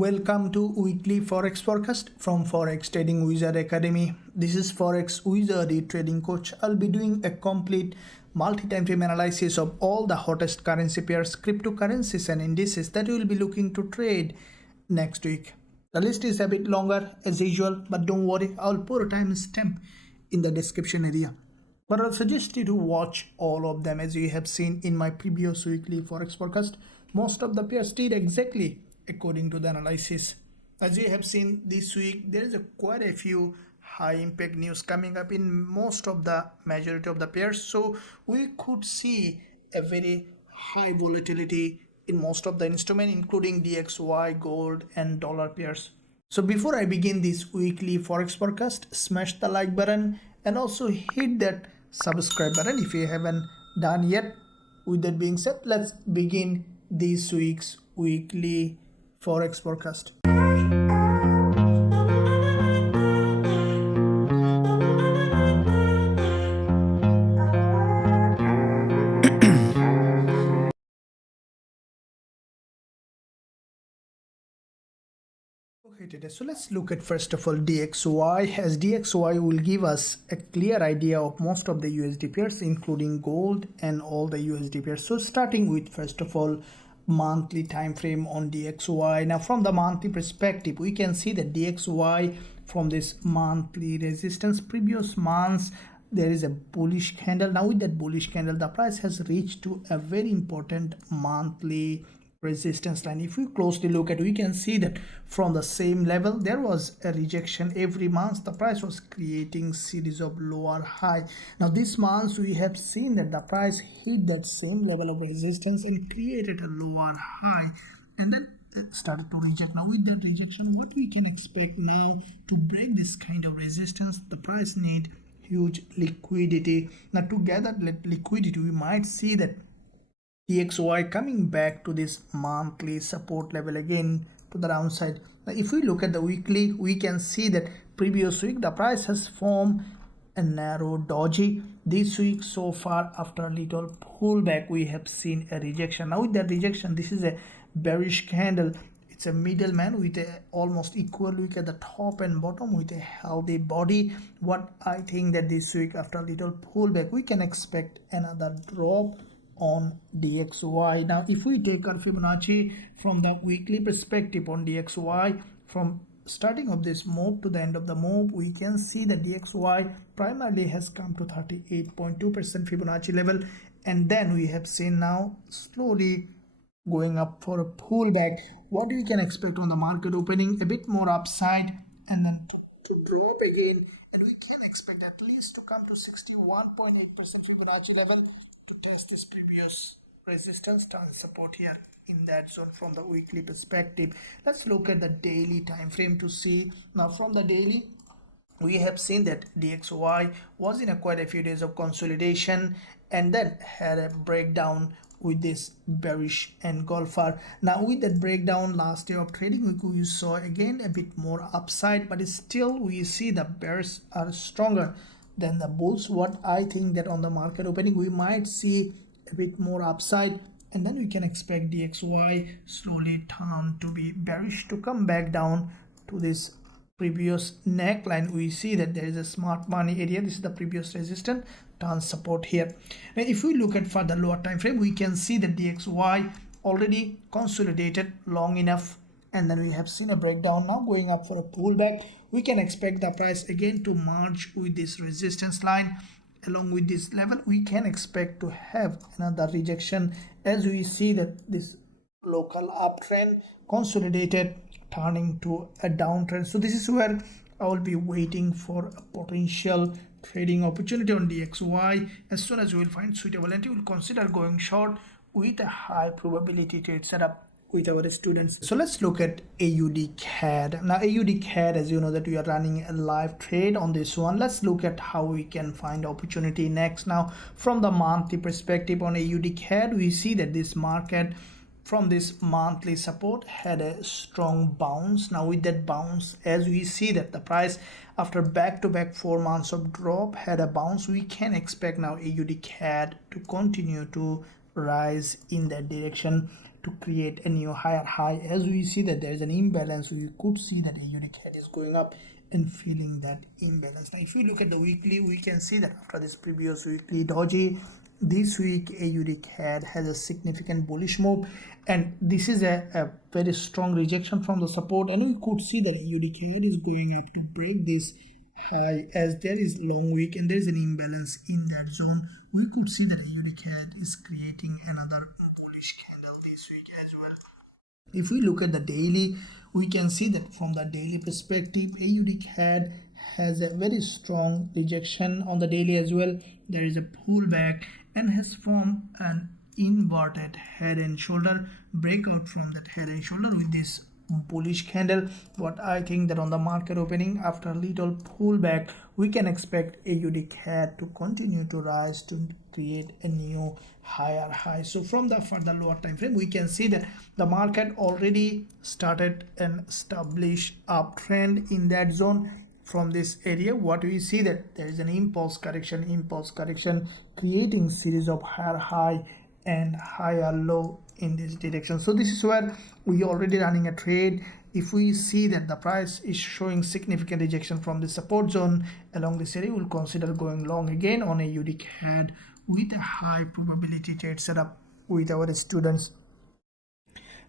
Welcome to weekly Forex forecast from Forex Trading Wizard Academy. This is Forex Wizard trading coach. I'll be doing a complete multi-time frame analysis of all the hottest currency pairs, cryptocurrencies and indices that we will be looking to trade next week. The list is a bit longer as usual, but don't worry, I'll put a timestamp in the description area. But I'll suggest you to watch all of them. As you have seen in my previous weekly Forex forecast, most of the pairs did exactly according to the analysis. As you have seen this week, there is quite a few high impact news coming up in most of the majority of the pairs, so we could see a very high volatility in most of the instruments, including DXY, gold and dollar pairs. So before I begin this weekly Forex forecast, smash the like button and also hit that subscribe button if you haven't done yet. With that being said, let's begin this week's weekly Forex forecast. Okay, today, so let's look at first of all DXY, as DXY will give us a clear idea of most of the USD pairs, including gold and all the USD pairs. So starting with first of all monthly time frame on DXY. Now from the monthly perspective, we can see that DXY from this monthly resistance previous months, there is a bullish candle. Now with that bullish candle, the price has reached to a very important monthly resistance line. If we closely look at, we can see that from the same level there was a rejection every month. The price was creating series of lower high. Now this month we have seen that the price hit that same level of resistance and created a lower high and then started to reject. Now with that rejection, what we can expect now to break this kind of resistance, the price need huge liquidity. Now to gather liquidity, we might see that DXY coming back to this monthly support level again to the downside. Now if we look at the weekly, we can see that previous week the price has formed a narrow doji. This week so far, after a little pullback, we have seen a rejection. Now with that rejection, this is a bearish candle. It's a middleman with a almost equal wick at the top and bottom with a healthy body. What I think that this week after a little pullback, we can expect another drop on DXY. Now if we take our Fibonacci from the weekly perspective on DXY, from starting of this move to the end of the move, we can see that DXY primarily has come to 38.2% Fibonacci level, and then we have seen now slowly going up for a pullback. What we can expect on the market opening, a bit more upside and then to drop again, and we can expect at least to come to 61.8% Fibonacci level to test this previous resistance turn support here in that zone from the weekly perspective. Let's look at the daily time frame to see. Now from the daily, we have seen that DXY was in quite a few days of consolidation and then had a breakdown with this bearish engulfer. Now with that breakdown last day of trading week, we saw again a bit more upside, but still we see the bears are stronger than the bulls. What I think that on the market opening, we might see a bit more upside and then we can expect DXY slowly turn to be bearish to come back down to this previous neckline. We see that there is a smart money area. This is the previous resistance turn support here. And if we look at further lower time frame, we can see that DXY already consolidated long enough and then we have seen a breakdown now going up for a pullback. We can expect the price again to merge with this resistance line. Along with this level, we can expect to have another rejection as we see that this local uptrend consolidated turning to a downtrend. So this is where I will be waiting for a potential trading opportunity on DXY. As soon as we will find suitable entry, we will consider going short with a high probability trade setup with our students. So let's look at AUDCAD. Now AUDCAD, as you know that we are running a live trade on this one. Let's look at how we can find opportunity next. Now from the monthly perspective on AUDCAD, we see that this market from this monthly support had a strong bounce. Now with that bounce, as we see that the price after back-to-back 4 months of drop had a bounce, we can expect now AUDCAD to continue to rise in that direction. to create a new higher high. As we see that there is an imbalance, we could see that AUDCAD is going up and feeling that imbalance. Now if we look at the weekly, we can see that after this previous weekly doji, this week AUDCAD has a significant bullish move, and this is a very strong rejection from the support, and we could see that AUDCAD is going up to break this high. As there is long week and there is an imbalance in that zone, we could see that AUDCAD is creating another bullish candle this week as well. If we look at the daily, we can see that from the daily perspective, AUDCAD has a very strong rejection on the daily as well. There is a pullback and has formed an inverted head and shoulder, breakout from that head and shoulder with this bullish candle. What I think that on the market opening, after a little pullback, we can expect AUDCAD to continue to rise to create a new higher high. So from the further lower time frame, we can see that the market already started an established uptrend in that zone. From this area, what we see that there is an impulse correction creating series of higher high and higher low in this direction. So this is where we already running a trade. If we see that the price is showing significant rejection from the support zone along this area, we'll consider going long again on AUDCAD with a high probability trade setup with our students.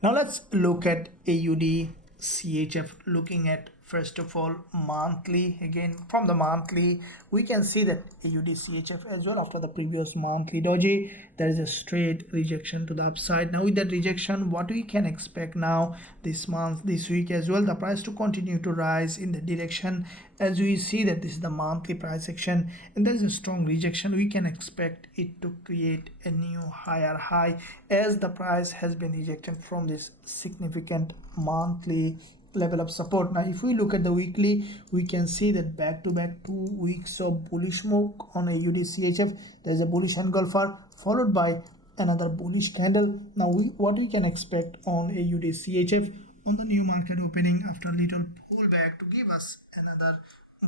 Now let's look at AUDCHF, looking at first of all monthly. Again, from the monthly, we can see that AUDCHF as well, after the previous monthly doji, there is a straight rejection to the upside. Now with that rejection, what we can expect now this month, this week as well, the price to continue to rise in the direction. As we see that this is the monthly price action and there is a strong rejection, we can expect it to create a new higher high, as the price has been rejected from this significant monthly level of support. Now if we look at the weekly, we can see that back to back 2 weeks of bullish move on AUDCHF. There is a bullish engulfer followed by another bullish candle. Now what we can expect on AUDCHF on the new market opening after a little pullback to give us another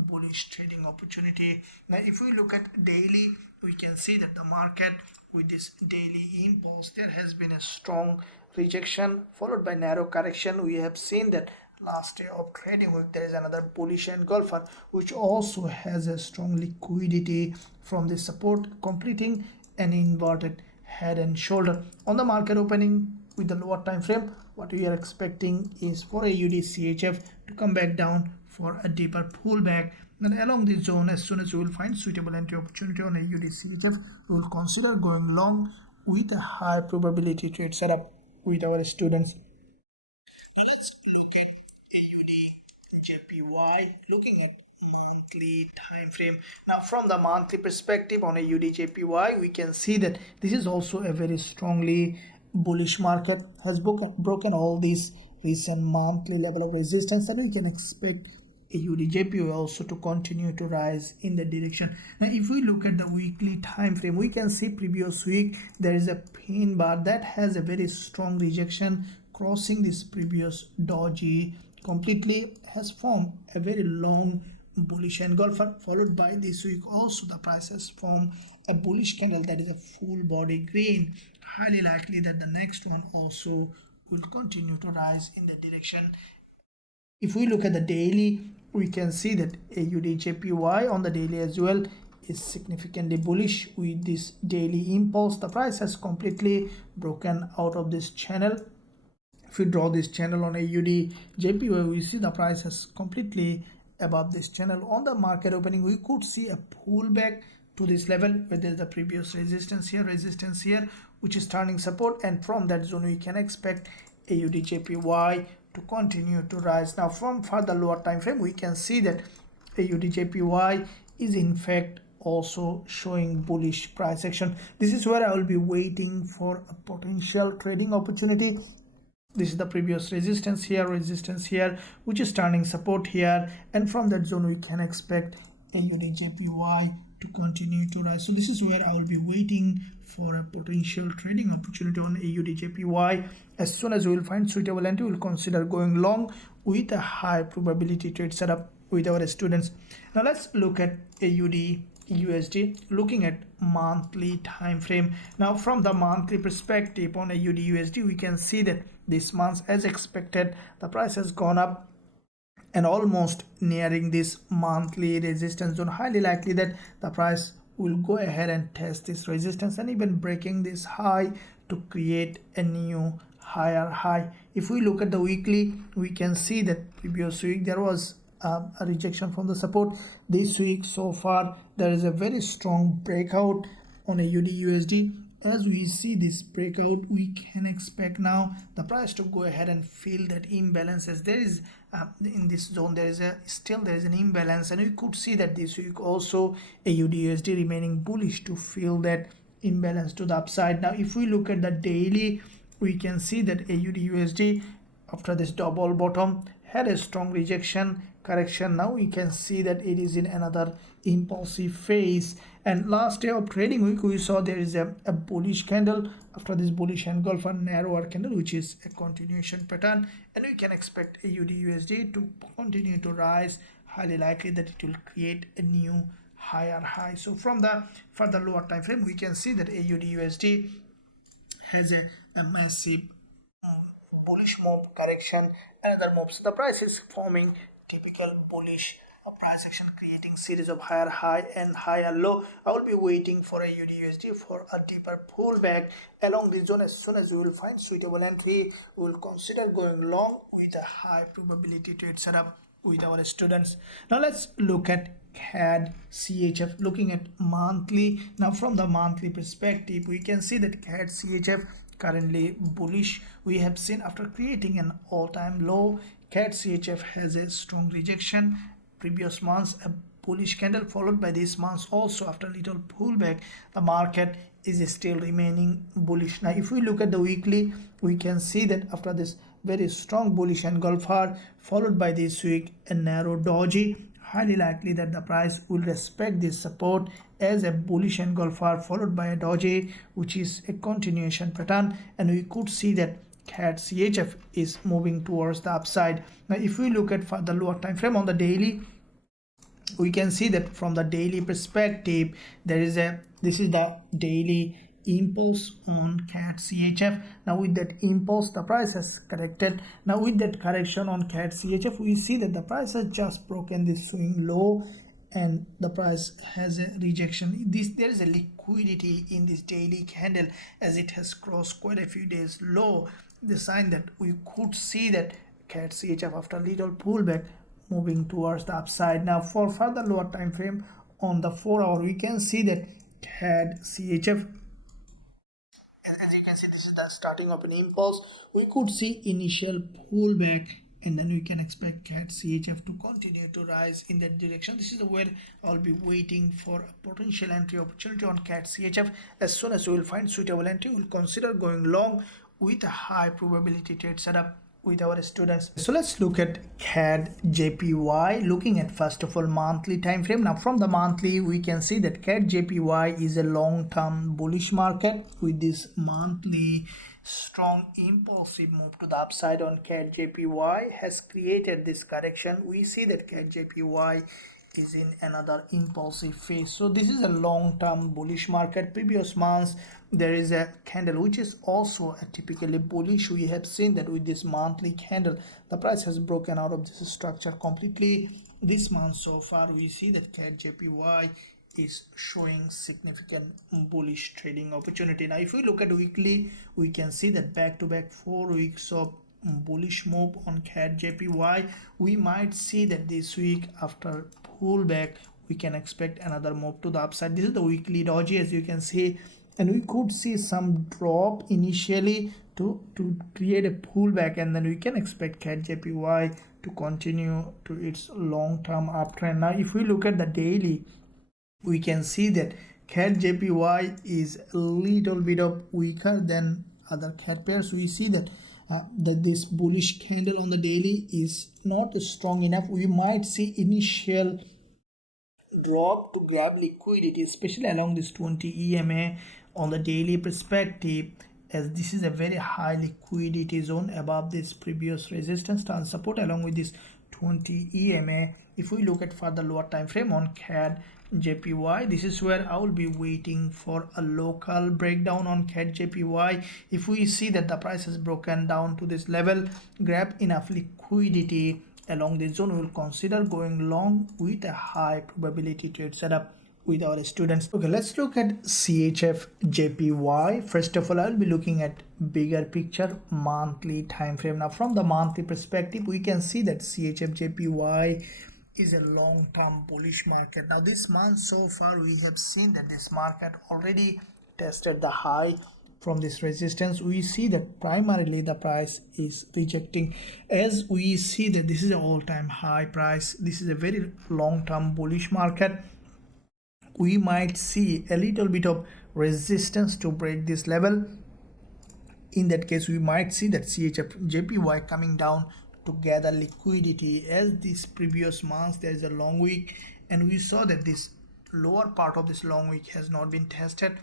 bullish trading opportunity. Now if we look at daily, we can see that the market with this daily impulse, there has been a strong rejection followed by narrow correction. We have seen that last day of trading week there is another bullish engulfer which also has a strong liquidity from the support, completing an inverted head and shoulder. On the market opening with the lower time frame, what we are expecting is for AUDCHF to come back down for a deeper pullback, and along this zone, as soon as we will find suitable entry opportunity on AUDCHF, we will consider going long with a high probability trade setup with our students. Let's look at AUDJPY, looking at monthly time frame. Now from the monthly perspective on AUDJPY, we can see that this is also a very strongly bullish market, has broken all these recent monthly level of resistance, and we can expect AUDJPY also to continue to rise in the direction. Now if we look at the weekly time frame, we can see previous week there is a pin bar that has a very strong rejection crossing this previous doji, completely has formed a very long bullish engulfer, followed by this week also the price has formed a bullish candle that is a full body green. Highly likely that the next one also will continue to rise in the direction. If we look at the daily, we can see that AUDJPY on the daily as well is significantly bullish with this daily impulse. The price has completely broken out of this channel. If we draw this channel on AUDJPY, we see the price has completely above this channel. On the market opening, we could see a pullback to this level where there is the previous resistance here, which is turning support, and from that zone we can expect AUDJPY to continue to rise. Now from further lower time frame, we can see that AUDJPY is in fact also showing bullish price action. This is where I will be waiting for a potential trading opportunity. This is the previous resistance here, which is turning support here, and from that zone we can expect AUDJPY to continue to rise. So this is where I will be waiting for a potential trading opportunity on AUDJPY. As soon as we will find suitable entry, we will consider going long with a high probability trade setup with our students. Now let's look at AUD USD. Looking at monthly time frame, now from the monthly perspective on AUDUSD, we can see that this month, as expected, the price has gone up and almost nearing this monthly resistance zone. Highly likely that the price will go ahead and test this resistance and even breaking this high to create a new higher high. If we look at the weekly, we can see that previous week there was a rejection from the support. This week so far there is a very strong breakout on AUDUSD. As we see this breakout, we can expect now the price to go ahead and fill that imbalance, as there is in this zone there is an imbalance, and we could see that this week also AUDUSD remaining bullish to fill that imbalance to the upside. Now if we look at the daily, we can see that AUDUSD after this double bottom had a strong rejection correction. Now we can see that it is in another impulsive phase, and last day of trading week we saw there is a bullish candle. After this bullish engulf, a narrower candle, which is a continuation pattern, and we can expect AUDUSD to continue to rise. Highly likely that it will create a new higher high. So from the further lower time frame, we can see that AUDUSD has a massive bullish move correction, another move. So the price is forming typical bullish price action, creating series of higher high and higher low. I will be waiting for AUDUSD for a deeper pullback along this zone. As soon as we will find suitable entry, we will consider going long with a high probability trade setup with our students. Now let's look at CADCHF. Looking at monthly, now from the monthly perspective, we can see that CADCHF currently bullish. We have seen after creating an all-time low, CADCHF has a strong rejection. Previous months a bullish candle, followed by this month also after a little pullback, the market is still remaining bullish. Now if we look at the weekly, we can see that after this very strong bullish engulfer, followed by this week a narrow doji, highly likely that the price will respect this support as a bullish engulfer followed by a doji, which is a continuation pattern, and we could see that CADCHF is moving towards the upside. Now if we look at the lower time frame on the daily, we can see that from the daily perspective this is the daily impulse on CADCHF. Now with that impulse, the price has corrected. Now with that correction on CADCHF, we see that the price has just broken this swing low and the price has a rejection. There is a liquidity in this daily candle, as it has crossed quite a few days low, the sign that we could see that CADCHF after little pullback moving towards the upside. Now for further lower time frame on the 4-hour, we can see that CADCHF, as you can see, this is the starting of an impulse. We could see initial pullback, and then we can expect CADCHF to continue to rise in that direction. This is where I'll be waiting for a potential entry opportunity on CADCHF. As soon as we will find suitable entry, we'll consider going long with a high probability trade setup with our students. So let's look at CADJPY. Looking at first of all monthly time frame. Now from the monthly, we can see that CADJPY is a long-term bullish market with this monthly strong impulsive move to the upside on CADJPY has created this correction. We see that CADJPY is in another impulsive phase. So this is a long-term bullish market. Previous months there is a candle which is also a typically bullish. We have seen that with this monthly candle, the price has broken out of this structure completely. This month so far, we see that CADJPY is showing significant bullish trading opportunity. Now if we look at weekly, we can see that back-to-back 4 weeks of bullish move on CADJPY. We might see that this week after pullback, we can expect another move to the upside. This is the weekly doji, as you can see, and we could see some drop initially to create a pullback, and then we can expect CADJPY to continue to its long-term uptrend. Now if we look at the daily, we can see that CADJPY is a little bit of weaker than other CAD pairs. We see that this bullish candle on the daily is not strong enough. We might see initial drop to grab liquidity, especially along this 20 EMA on the daily perspective, as this is a very high liquidity zone above this previous resistance and support along with this 20 EMA. If we look at further lower time frame on CADJPY, this is where I will be waiting for a local breakdown on CADJPY. If we see that the price has broken down to this level, grab enough liquidity along this zone, we will consider going long with a high probability trade setup with our students. Okay, let's look at CHFJPY. First of all, I'll be looking at bigger picture monthly time frame. Now from the monthly perspective, we can see that CHFJPY is a long-term bullish market. Now this month so far we have seen that this market already tested the high from this resistance. We see that primarily the price is rejecting, as we see that this is an all-time high price. This is a very long-term bullish market. We might see a little bit of resistance to break this level. In that case, we might see that CHFJPY coming down to gather liquidity, as this previous month there is a long week and we saw that this lower part of this long week has not been tested.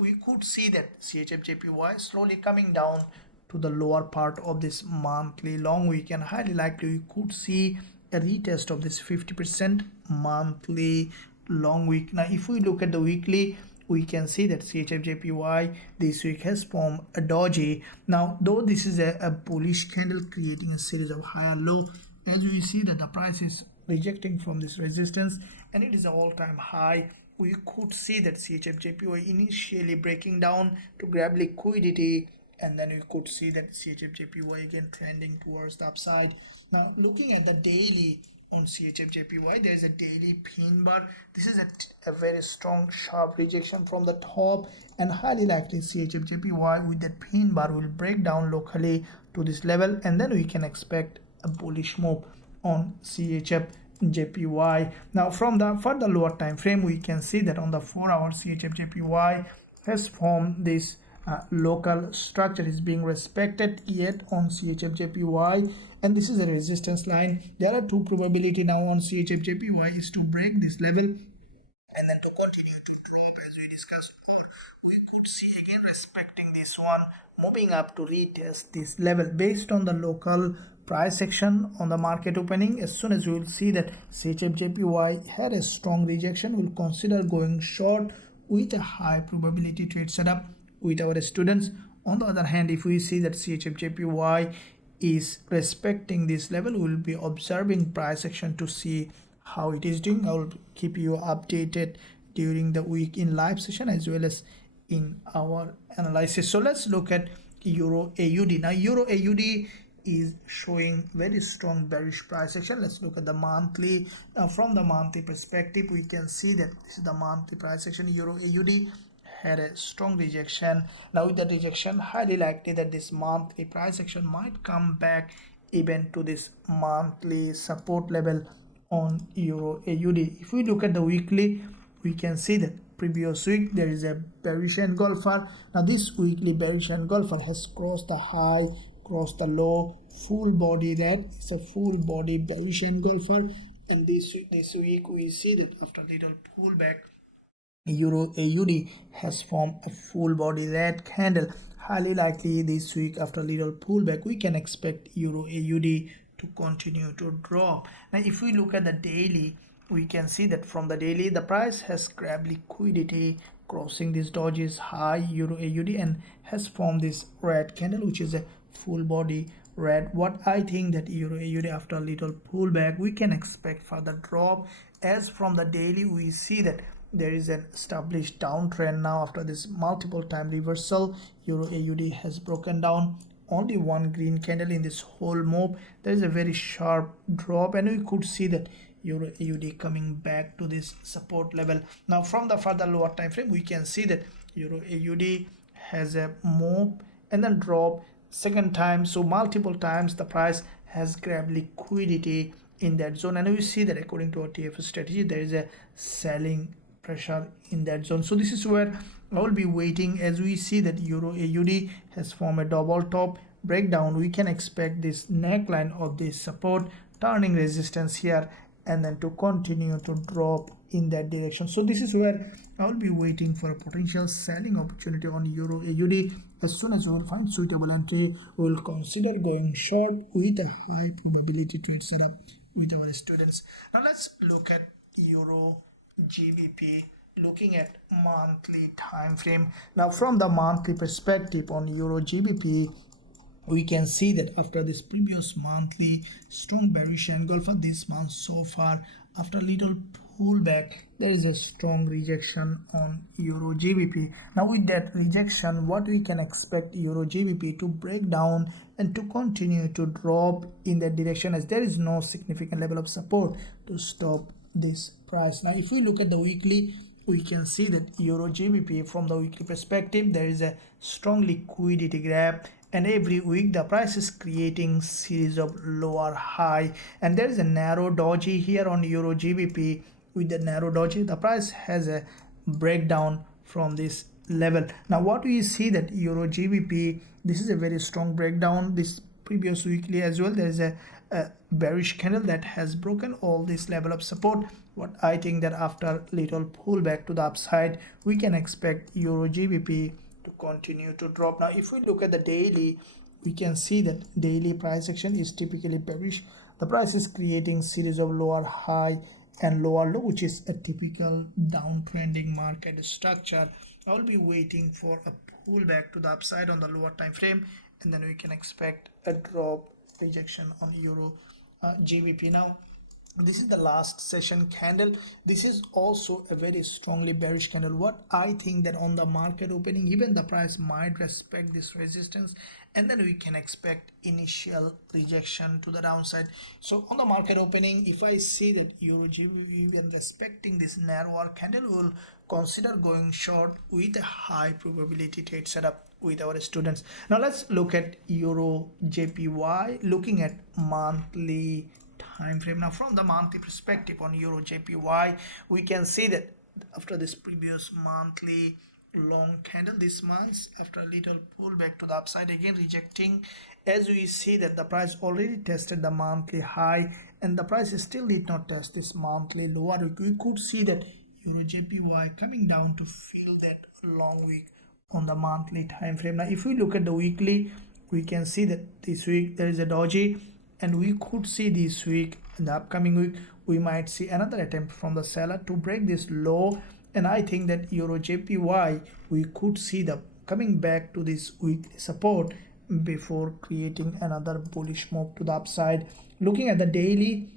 We could see that CHFJPY slowly coming down to the lower part of this monthly long week, and highly likely we could see a retest of this 50% monthly long week. Now if we look at the weekly, we can see that CHFJPY this week has formed a doji. Now though this is a bullish candle creating a series of higher low, as we see that the price is rejecting from this resistance and it is an all-time high, we could see that CHFJPY initially breaking down to grab liquidity, and then we could see that CHFJPY again trending towards the upside. Now looking at the daily on CHFJPY, there is a daily pin bar. This is a very strong sharp rejection from the top, and highly likely CHFJPY with that pin bar will break down locally to this level, and then we can expect a bullish move on CHFJPY. Now from the further lower time frame, we can see that on the 4-hour CHFJPY has formed this local structure is being respected yet on CHFJPY, and this is a resistance line. There are two probability now on CHFJPY is to break this level and then to continue to drop as we discussed, or we could see again respecting this one moving up to retest this level based on the local price action on the market opening. As soon as we will see that CHFJPY had a strong rejection, we'll consider going short with a high probability trade setup with our students. On the other hand, if we see that CHFJPY is respecting this level, we will be observing price action to see how it is doing. I will keep you updated during the week in live session as well as in our analysis. So let's look at EURAUD. Now EURAUD is showing very strong bearish price action. Let's look at the monthly. Now from the monthly perspective, we can see that this is the monthly price action. EURAUD had a strong rejection. Now with the rejection, highly likely that this monthly price action might come back even to this monthly support level on EURAUD. If we look at the weekly, we can see that previous week there is a bearish engulfer. Now this weekly bearish engulfer has crossed the high, crossed the low, full body red. It's a full body bearish engulfer, and this week we see that after little pullback, EURAUD has formed a full body red candle. Highly likely this week after little pullback we can expect EURAUD to continue to drop. Now if we look at the daily, we can see that from the daily the price has grabbed liquidity crossing this doji's high EURAUD and has formed this red candle, which is a full body red. What I think that EURAUD after a little pullback we can expect further drop, as from the daily we see that there is an established downtrend. Now after this multiple time reversal, EURAUD has broken down only one green candle in this whole move. There is a very sharp drop, and we could see that EURAUD coming back to this support level. Now from the further lower time frame, we can see that EURAUD has a move and then drop second time. So multiple times the price has grabbed liquidity in that zone, and we see that according to our TF strategy there is a selling pressure in that zone. So this is where I will be waiting. As we see that EURAUD has formed a double top breakdown, we can expect this neckline of this support turning resistance here and then to continue to drop in that direction. So this is where I will be waiting for a potential selling opportunity on EURAUD As soon as we will find suitable entry, we will consider going short with a high probability trade setup with our students. Now let's look at Euro GBP, looking at monthly time frame. Now from the monthly perspective on Euro GBP, we can see that after this previous monthly strong bearish angle for this month so far, after a little pullback, there is a strong rejection on Euro GBP. Now with that rejection, what we can expect Euro GBP to break down and to continue to drop in that direction, as there is no significant level of support to stop this price. Now if we look at the weekly, we can see that Euro GBP from the weekly perspective, there is a strong liquidity grab, and every week the price is creating series of lower high, and there is a narrow doji here on Euro GBP. With the narrow doji, the price has a breakdown from this level. Now what we see that Euro GBP, this is a very strong breakdown. This previous weekly as well, there is a bearish candle that has broken all this level of support. What I think that after little pullback to the upside, we can expect Euro GBP to continue to drop. Now if we look at the daily, we can see that daily price action is typically bearish. The price is creating series of lower high and lower low, which is a typical downtrending market structure. I will be waiting for a pullback to the upside on the lower time frame, and then we can expect a drop rejection on Euro GBP. Now this is the last session candle. This is also a very strongly bearish candle. What I think that on the market opening, even the price might respect this resistance, and then we can expect initial rejection to the downside. So on the market opening, if I see that Euro GBP even respecting this narrower candle, we will consider going short with a high probability trade setup with our students. Now let's look at EURGBP, looking at monthly time frame. Now from the monthly perspective on EURJPY, we can see that after this previous monthly long candle, this month after a little pullback to the upside, again rejecting, as we see that the price already tested the monthly high and the price still did not test this monthly lower. We could see that EURJPY coming down to fill that long wick on the monthly time frame. Now if we look at the weekly, we can see that this week there is a doji, and we could see this week, in the upcoming week, we might see another attempt from the seller to break this low. And I think that EURJPY, we could see the coming back to this weekly support before creating another bullish move to the upside. Looking at the daily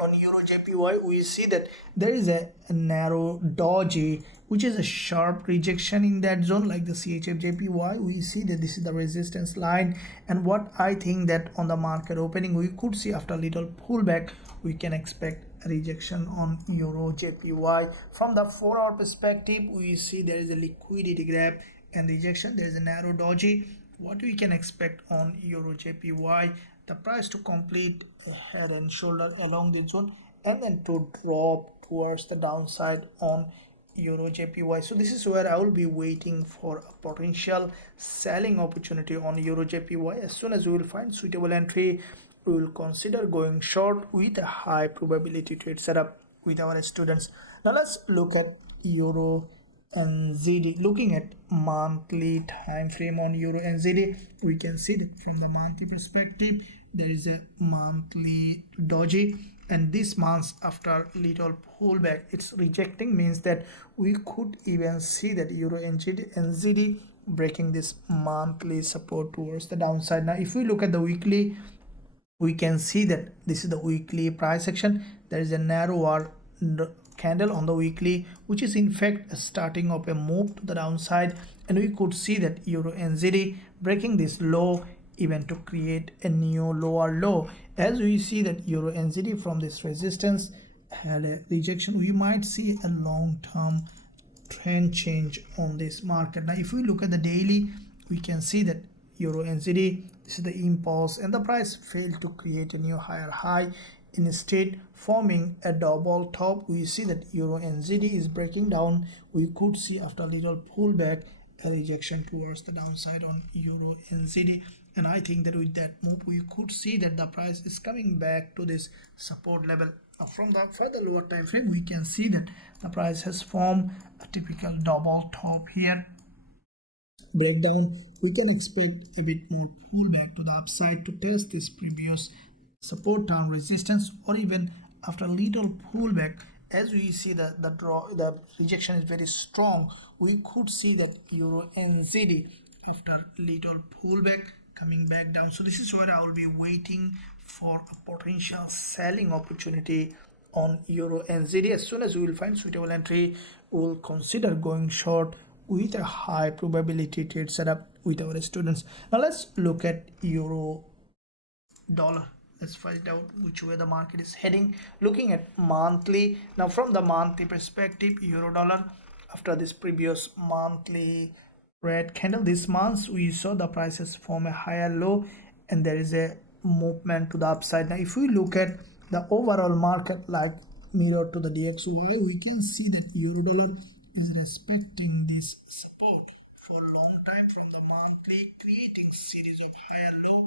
on EURJPY, we see that there is a narrow doji, which is a sharp rejection in that zone, like the CHFJPY. We see that this is the resistance line, and what I think that on the market opening, we could see after a little pullback, we can expect a rejection on EURJPY. From the 4-hour perspective, we see there is a liquidity grab and rejection. There is a narrow doji. What we can expect on EURJPY, the price to complete a head and shoulder along the zone, and then to drop towards the downside on EURJPY. So this is where I will be waiting for a potential selling opportunity on EURJPY. As soon as we will find suitable entry, we will consider going short with a high probability trade setup with our students. Now let's look at EURNZD, looking at monthly time frame on EURNZD. We can see that from the monthly perspective, there is a monthly doji, and this month after little pullback, it's rejecting, means that we could even see that EURNZD breaking this monthly support towards the downside. Now if we look at the weekly, we can see that this is the weekly price action. There is a narrower candle on the weekly, which is in fact starting of a move to the downside, and we could see that EURNZD breaking this low even to create a new lower low. As we see that EURNZD from this resistance had a rejection, we might see a long-term trend change on this market. Now if we look at the daily, we can see that EURNZD, this is the impulse, and the price failed to create a new higher high, instead forming a double top. We see that EURNZD is breaking down. We could see after a little pullback a rejection towards the downside on EURNZD, and I think that with that move we could see that the price is coming back to this support level. Now from the further lower time frame, we can see that the price has formed a typical double top here. breakdown, we can expect a bit more pullback to the upside to test this previous support down resistance, or even after a little pullback. As we see the rejection is very strong, we could see that EURNZD after little pullback coming back down. So this is where I will be waiting for a potential selling opportunity on EURNZD. As soon as we will find suitable entry, we will consider going short with a high probability trade setup with our students. Now let's look at euro dollar. Let's find out which way the market is heading. Looking at monthly, now from the monthly perspective, euro dollar after this previous monthly red candle this month, we saw the prices form a higher low and there is a movement to the upside. Now if we look at the overall market like mirror to the DXY, we can see that euro dollar is respecting this support for a long time from the monthly, creating series of higher low.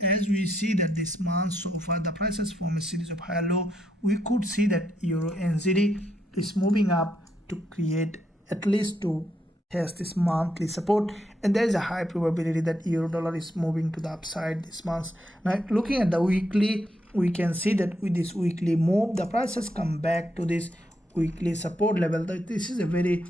As we see that this month so far the prices form a series of higher low, we could see that EURNZD is moving up to create at least to test this monthly support, and there is a high probability that euro dollar is moving to the upside this month. Now looking at the weekly, we can see that with this weekly move the prices come back to this weekly support level. This is a very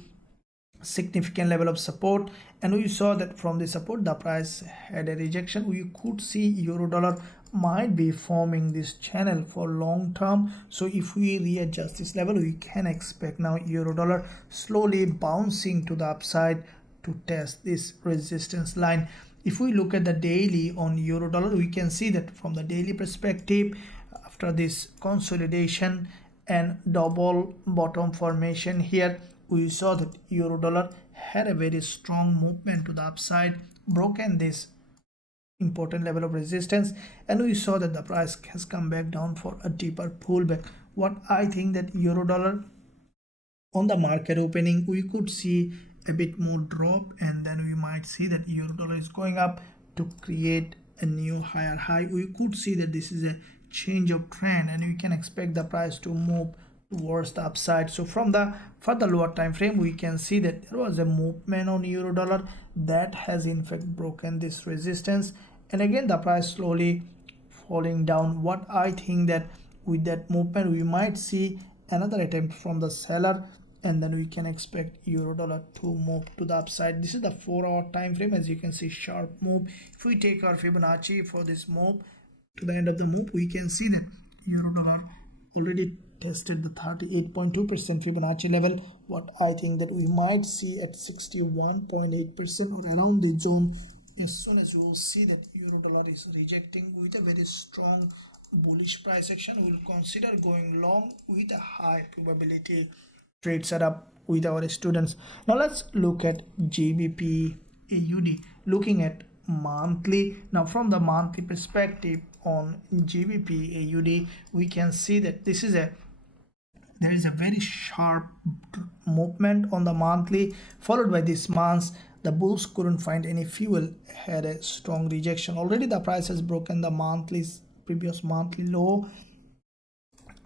significant level of support, and we saw that from the support the price had a rejection. We could see euro dollar might be forming this channel for long term. So if we readjust this level, we can expect now euro dollar slowly bouncing to the upside to test this resistance line. If we look at the daily on euro dollar, we can see that from the daily perspective, after this consolidation and double bottom formation here, we saw that euro dollar had a very strong movement to the upside, broken this important level of resistance, and we saw that the price has come back down for a deeper pullback. What I think that euro dollar on the market opening, we could see a bit more drop, and then we might see that euro dollar is going up to create a new higher high. We could see that this is a change of trend, and we can expect the price to move towards the upside. So from the further lower time frame, we can see that there was a movement on euro dollar that has in fact broken this resistance, and again the price slowly falling down. What I think that with that movement we might see another attempt from the seller, and then we can expect euro dollar to move to the upside. This is the 4-hour time frame. As you can see, sharp move. If we take our Fibonacci for this move to the end of the move, we can see that euro dollar already tested the 38.2% Fibonacci level. What I think that we might see at 61.8% or around the zone, as soon as we will see that euro dollar is rejecting with a very strong bullish price action, we will consider going long with a high probability trade setup with our students. Now let's look at GBPAUD. Looking at monthly, now from the monthly perspective on GBPAUD, we can see that there is a very sharp movement on the monthly, followed by this month the bulls couldn't find any fuel, had a strong rejection. Already the price has broken the previous monthly low.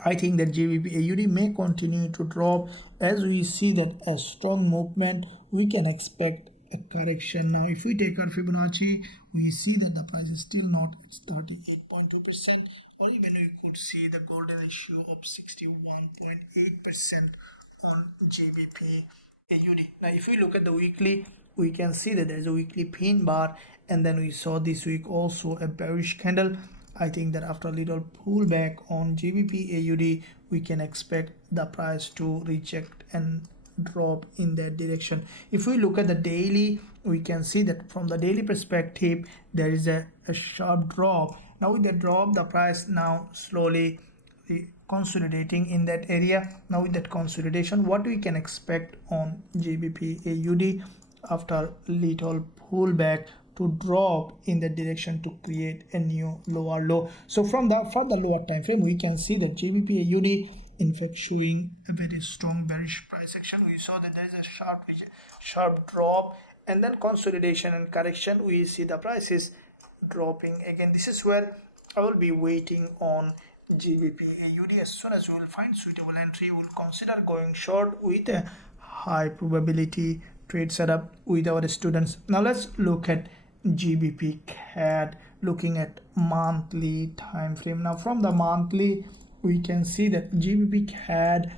I think that GBPAUD may continue to drop. As we see that a strong movement, we can expect a correction. Now if we take our Fibonacci, we see that the price is still not, it's 38.2%, or even we could see the golden ratio of 61.8% on GBPAUD. Now if we look at the weekly, we can see that there is a weekly pin bar, and then we saw this week also a bearish candle. I think that after a little pullback on GBPAUD, we can expect the price to reject and drop in that direction. If we look at the daily, we can see that from the daily perspective there is a sharp drop. Now with the drop, the price now slowly consolidating in that area. Now with that consolidation, what we can expect on GBPAUD after little pullback to drop in that direction to create a new lower low. So from the further lower time frame, we can see that GBPAUD in fact showing a very strong bearish price action. We saw that there is a sharp drop, and then consolidation and correction. We see the prices dropping again. This is where I will be waiting on GBPAUD. As soon as we will find suitable entry, we will consider going short with a high probability trade setup with our students. Now let's look at GBPCAD, looking at monthly time frame. Now from the monthly, we can see that GBPCAD,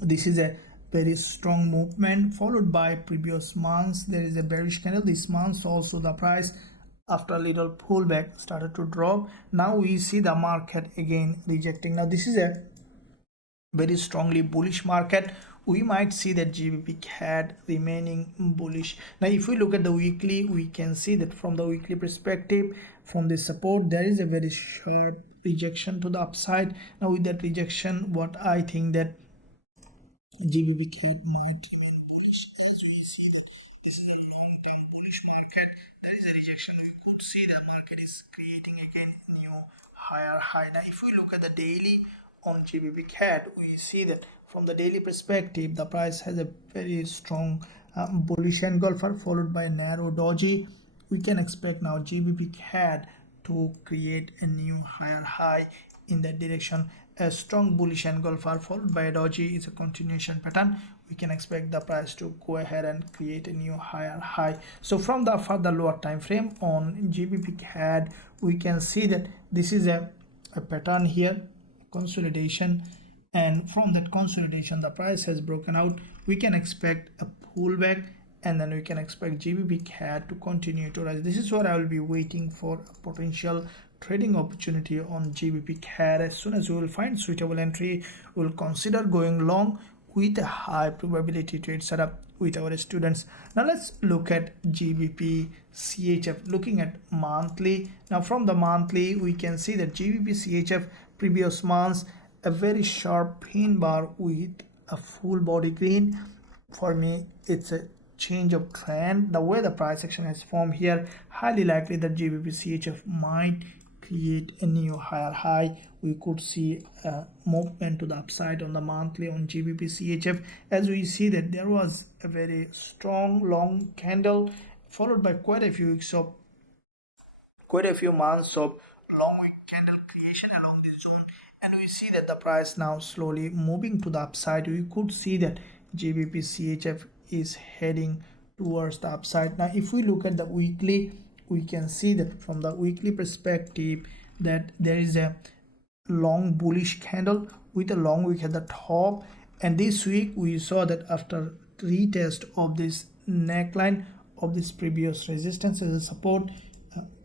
this is a very strong movement followed by previous months. There is a bearish candle this month. Also the price after a little pullback started to drop. Now we see the market again rejecting. Now this is a very strongly bullish market. We might see that GBPCAD remaining bullish. Now if we look at the weekly, we can see that from the weekly perspective, from the support, there is a very sharp rejection to the upside. Now with that rejection, what I think that GBPCAD might remain bullish, as we see that this is a long-term bullish market. There is a rejection. We could see the market is creating again new higher high. Now if we look at the daily on GBPCAD, we see that from the daily perspective, the price has a very strong bullish engulfer followed by a narrow doji. We can expect now GBPCAD to create a new higher high in that direction. A strong bullish engulfer followed by a doji is a continuation pattern. We can expect the price to go ahead and create a new higher high. So from the further lower time frame on GBPCAD, we can see that this is a pattern here, consolidation, and from that consolidation the price has broken out. We can expect a pullback, and then we can expect GBPCAD to continue to rise. This is what I will be waiting for, a potential trading opportunity on GBPCAD. As soon as we will find suitable entry, we will consider going long with a high probability trade setup with our students. Now let's look at GBPCHF, looking at monthly. Now from the monthly, we can see that GBPCHF previous months a very sharp pin bar with a full body green. For me, it's a change of trend. The way the price action has formed here, highly likely that GBPCHF might create a new higher high. We could see a movement to the upside on the monthly on GBPCHF, as we see that there was a very strong long candle followed by quite a few months of long wick candle creation along this zone, and we see that the price now slowly moving to the upside. We could see that GBPCHF is heading towards the upside. Now if we look at the weekly, we can see that from the weekly perspective that there is a long bullish candle with a long wick at the top, and this week we saw that after retest of this neckline of this previous resistance as a support,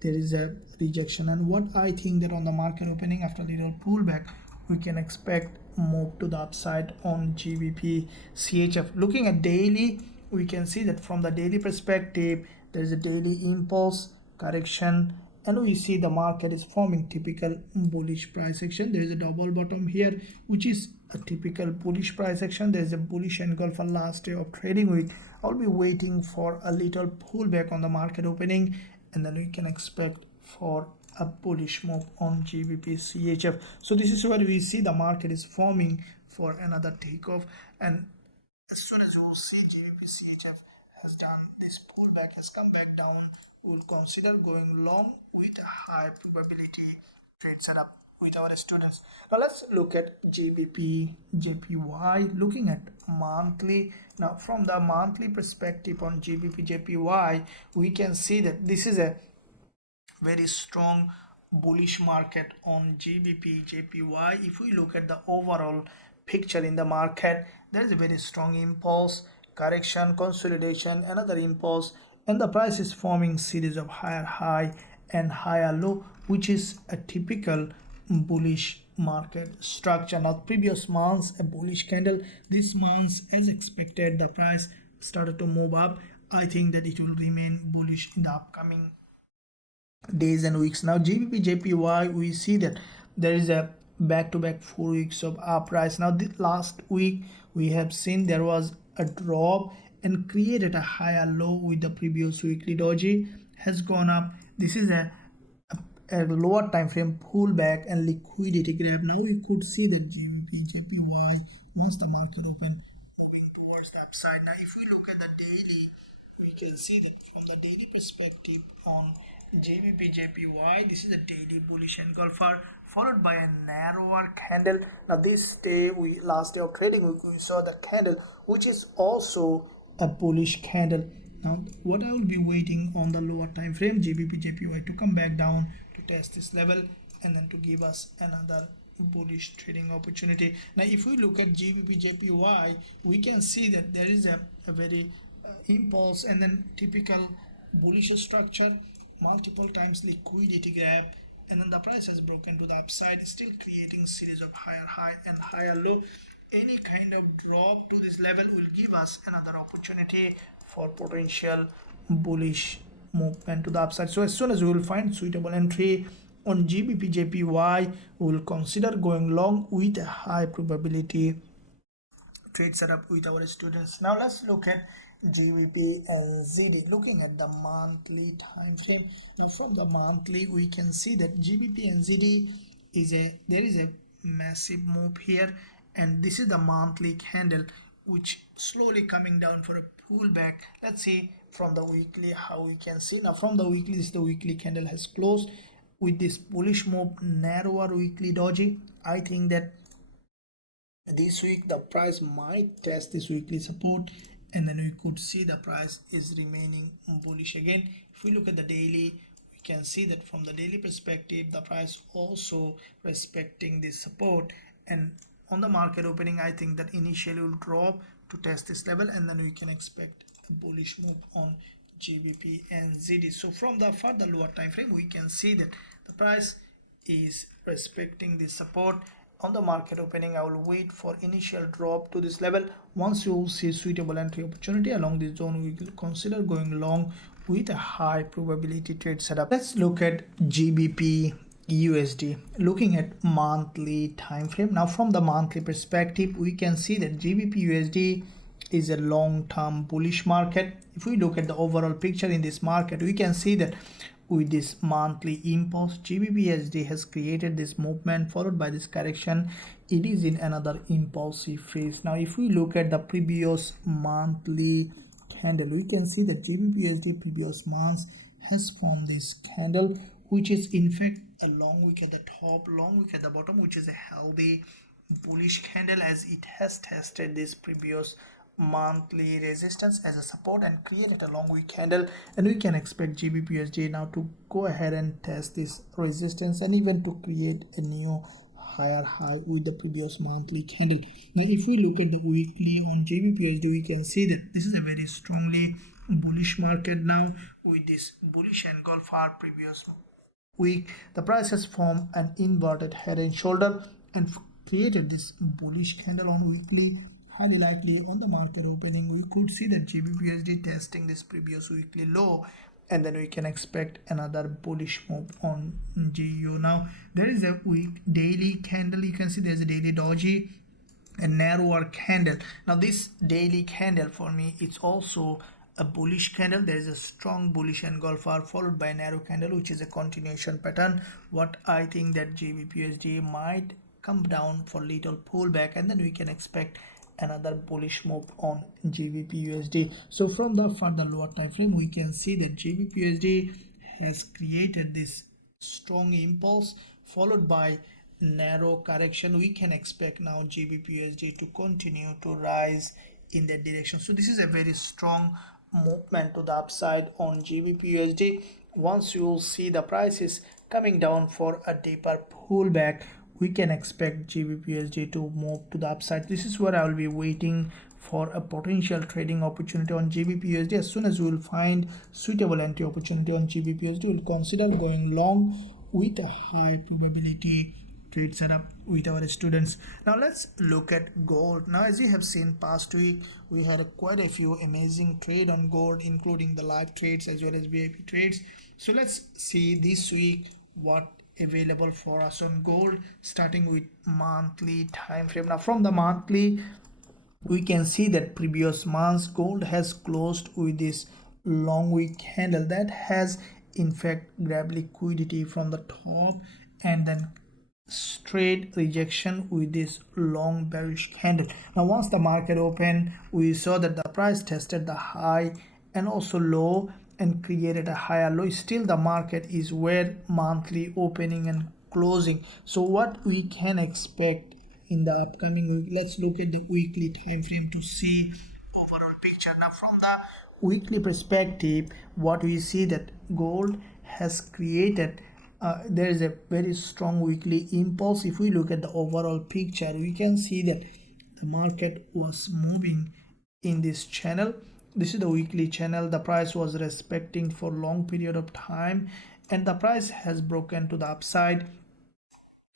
there is a rejection. And what I think that on the market opening after little pullback, we can expect move to the upside on GBPCHF. Looking at daily, we can see that from the daily perspective, there is a daily impulse correction, and we see the market is forming typical bullish price action. There is a double bottom here, which is a typical bullish price action. There is a bullish engulfer last day of trading week. I'll be waiting for a little pullback on the market opening, and then we can expect for a bullish move on GBPCHF. So this is where we see the market is forming for another takeoff, and as soon as you will see GBPCHF has done this pullback, has come back down, we will consider going long with a high probability trade setup with our students. Now let's look at GBPJPY, looking at monthly. Now from the monthly perspective on GBPJPY, we can see that this is a very strong bullish market on GBPJPY. If we look at the overall picture in the market, there is a very strong impulse, correction, consolidation, another impulse, and the price is forming series of higher high and higher low, which is a typical bullish market structure. Now previous months a bullish candle, this month as expected the price started to move up. I think that it will remain bullish in the upcoming days and weeks. Now GBPJPY, we see that there is a back-to-back 4 weeks of uprise. Now the last week we have seen there was a drop and created a higher low with the previous weekly doji, has gone up. This is a lower time frame pullback and liquidity grab. Now we could see that GBPJPY, once the market open, moving towards the upside. Now if we look at the daily, we can see that from the daily perspective on GBPJPY, this is a daily bullish engulfer followed by a narrower candle. Now this day, last day of trading week, we saw the candle which is also a bullish candle. Now what I will be waiting on the lower time frame GBPJPY to come back down to test this level and then to give us another bullish trading opportunity. Now if we look at GBPJPY, we can see that there is a very impulse and then typical bullish structure, multiple times liquidity grab, and then the price has broken to the upside, still creating series of higher high and higher low. Any kind of drop to this level will give us another opportunity for potential bullish movement to the upside. So as soon as we will find suitable entry on GBPJPY, we will consider going long with a high probability trade setup with our students. Now let's look at GBPNZD, looking at the monthly time frame. Now from the monthly we can see that GBPNZD there is a massive move here, and this is the monthly candle which slowly coming down for a pullback. Let's see from the weekly how we can see. Now from the weekly, this the weekly candle has closed with this bullish move, narrower weekly doji. I think that this week the price might test this weekly support, and then we could see the price is remaining bullish again. If we look at the daily, we can see that from the daily perspective the price also respecting this support, and on the market opening I think that initially will drop to test this level, and then we can expect a bullish move on GBPNZD. So from the further lower time frame we can see that the price is respecting this support. On the market opening I will wait for initial drop to this level. Once you will see suitable entry opportunity along this zone, we will consider going long with a high probability trade setup. Let's look at GBPUSD, looking at monthly time frame. Now from the monthly perspective we can see that GBPUSD is a long-term bullish market. If we look at the overall picture in this market, we can see that with this monthly impulse, GBPUSD has created this movement followed by this correction. It is in another impulsive phase. Now if we look at the previous monthly candle, we can see that GBPUSD previous month has formed this candle, which is in fact a long wick at the top, long wick at the bottom, which is a healthy bullish candle, as it has tested this previous monthly resistance as a support and created a long wick candle, and we can expect GBPUSD now to go ahead and test this resistance and even to create a new higher high with the previous monthly candle. Now if we look at the weekly on GBPUSD, we can see that this is a very strongly bullish market now with this bullish engulfer. Previous week the price has formed an inverted head and shoulder and created this bullish candle on weekly. Highly likely on the market opening we could see that GBPUSD testing this previous weekly low, and then we can expect another bullish move on GU. Now there is a week daily candle. You can see there's a daily doji, a narrower candle. Now this daily candle for me it's also a bullish candle. There is a strong bullish engulfer followed by a narrow candle, which is a continuation pattern. What I think that GBPUSD might come down for little pullback, and then we can expect another bullish move on GBPUSD. So from the further lower time frame we can see that GBPUSD has created this strong impulse followed by narrow correction. We can expect now GBPUSD to continue to rise in that direction. So this is a very strong movement to the upside on GBPUSD. Once you will see the prices coming down for a deeper pullback, we can expect GBPUSD to move to the upside. This is where I will be waiting for a potential trading opportunity on GBPUSD. As soon as we will find suitable entry opportunity on GBPUSD, we will consider going long with a high probability trade setup with our students. Now let's look at gold. Now as you have seen past week, we had quite a few amazing trade on gold, including the live trades as well as VIP trades. So let's see this week what available for us on gold, starting with monthly time frame. Now from the monthly we can see that previous months gold has closed with this long wick candle that has in fact grabbed liquidity from the top and then straight rejection with this long bearish candle. Now once the market opened, we saw that the price tested the high and also low and created a higher low. Still the market is where monthly opening and closing. So what we can expect in the upcoming week, let's look at the weekly time frame to see overall picture. Now from the weekly perspective, what we see that gold has created there is a very strong weekly impulse. If we look at the overall picture, we can see that the market was moving in this channel. This is the weekly channel. The price was respecting for long period of time, and the price has broken to the upside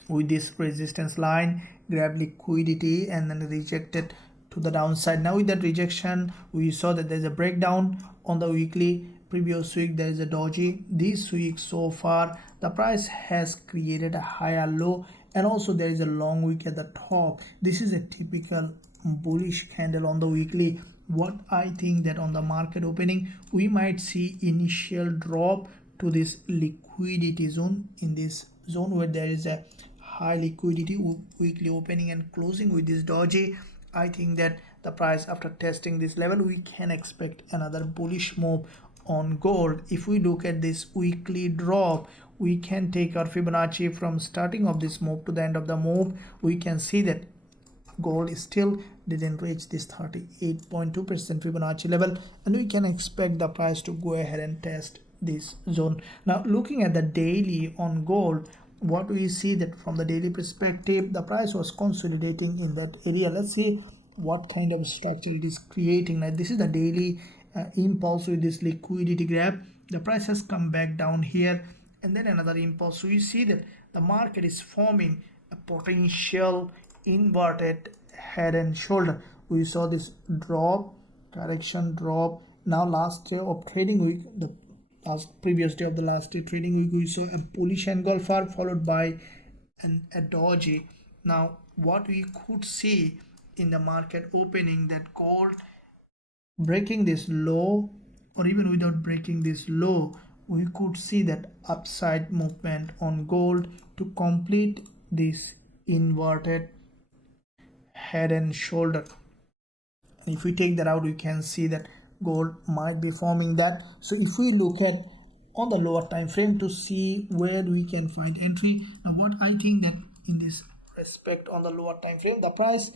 with this resistance line, grab liquidity, and then rejected to the downside. Now with that rejection, we saw that there's a breakdown on the weekly. Previous week there is a doji. This week so far the price has created a higher low, and also there is a long wick at the top. This is a typical bullish candle on the weekly. What I think that on the market opening, we might see initial drop to this liquidity zone. In this zone where there is a high liquidity, weekly opening and closing with this doji, I think that the price, after testing this level, we can expect another bullish move on gold. If we look at this weekly drop, we can take our Fibonacci from starting of this move to the end of the move. We can see that gold still didn't reach this 38.2% Fibonacci level, and we can expect the price to go ahead and test this zone. Now looking at the daily on gold, what we see that from the daily perspective, the price was consolidating in that area. Let's see what kind of structure it is creating. Now this is the daily impulse with this liquidity grab. The price has come back down here, and then another impulse. We see that the market is forming a potential inverted head and shoulder. We saw this drop, correction, drop. Now last day of trading week, the previous day of the last day trading week, we saw a bullish engulfer followed by a doji. Now what we could see in the market opening, that gold breaking this low, or even without breaking this low, we could see that upside movement on gold to complete this inverted head and shoulder. And if we take that out, we can see that gold might be forming that. So if we look at on the lower time frame to see where we can find entry, now what I think that in this respect on the lower time frame, the price